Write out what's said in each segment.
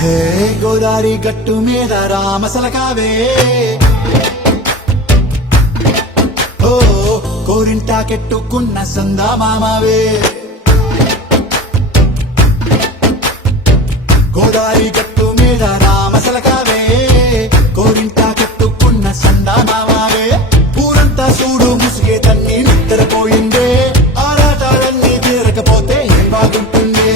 హే గోదారి గట్టు మీద రామసలకావే ఓ కోరింటాకెట్టుకున్న సందా మామావే గోదారి గట్టు మీద రామసలకావే కోరింటాకెట్టుకున్న సందా మామావే ఊరంతా చూడు ముసిగే తన్ని నిద్రపోయిందే ఆరాటాలన్నీ తీరకపోతే ఏం బాగుంటుందే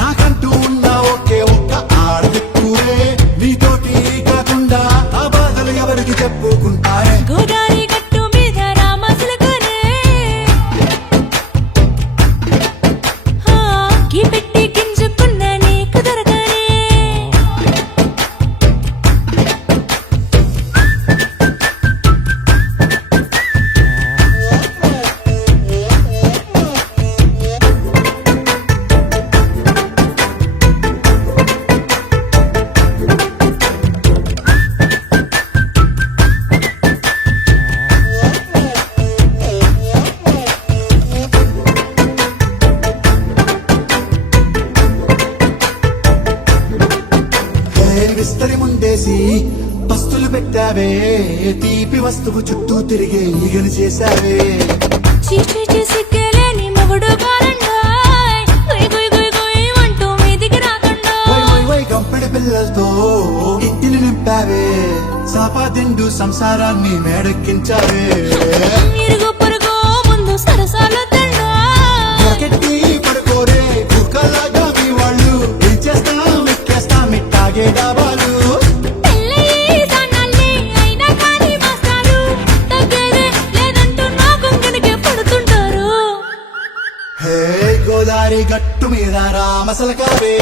నాకంటూ ఉన్న ఒకే ఒక్క ఆడదిక్కువే నీతోటి కాకుండా ఆ బాధలు ఎవరికి చెప్పుకుంటారే గోదారి గట్టు మీద రామసలకానే గీ పెట్టి గింజుకున్న నీకు దొరకనే విస్తరి ముందేసి పస్తులు పెట్టావే తీపి వస్తువు చుట్టూ తిరిగే ఈగను చేశావే చీచి చేసి కేలేని మొగుడు కాలండాయ్ గుయ్ గుయ్ గుయ్ గుయ్ అంటూ మీదికి రాకుండా వై గంపెడి పిల్లలతో ఇంటిని నింపావే సాపాదిండు సంసారాన్ని మేడెక్కించావే ఇరుగు పొరుగు ముందు సరసాలు తండా రాకెట్టి పడుకోరే కుక్కలాగా మీ వాళ్ళు ఏం చేస్తాం ఎక్కేస్తాం ఇట్టాగే డాబాలు పెళ్ళయి సన్నాల్ని అయినా కానీ మాస్తారు తగ్గేదే లేదంటూ నా కొంగనికే పడుతుంటారు హే గోదారి గట్టు మీద రామసలకావే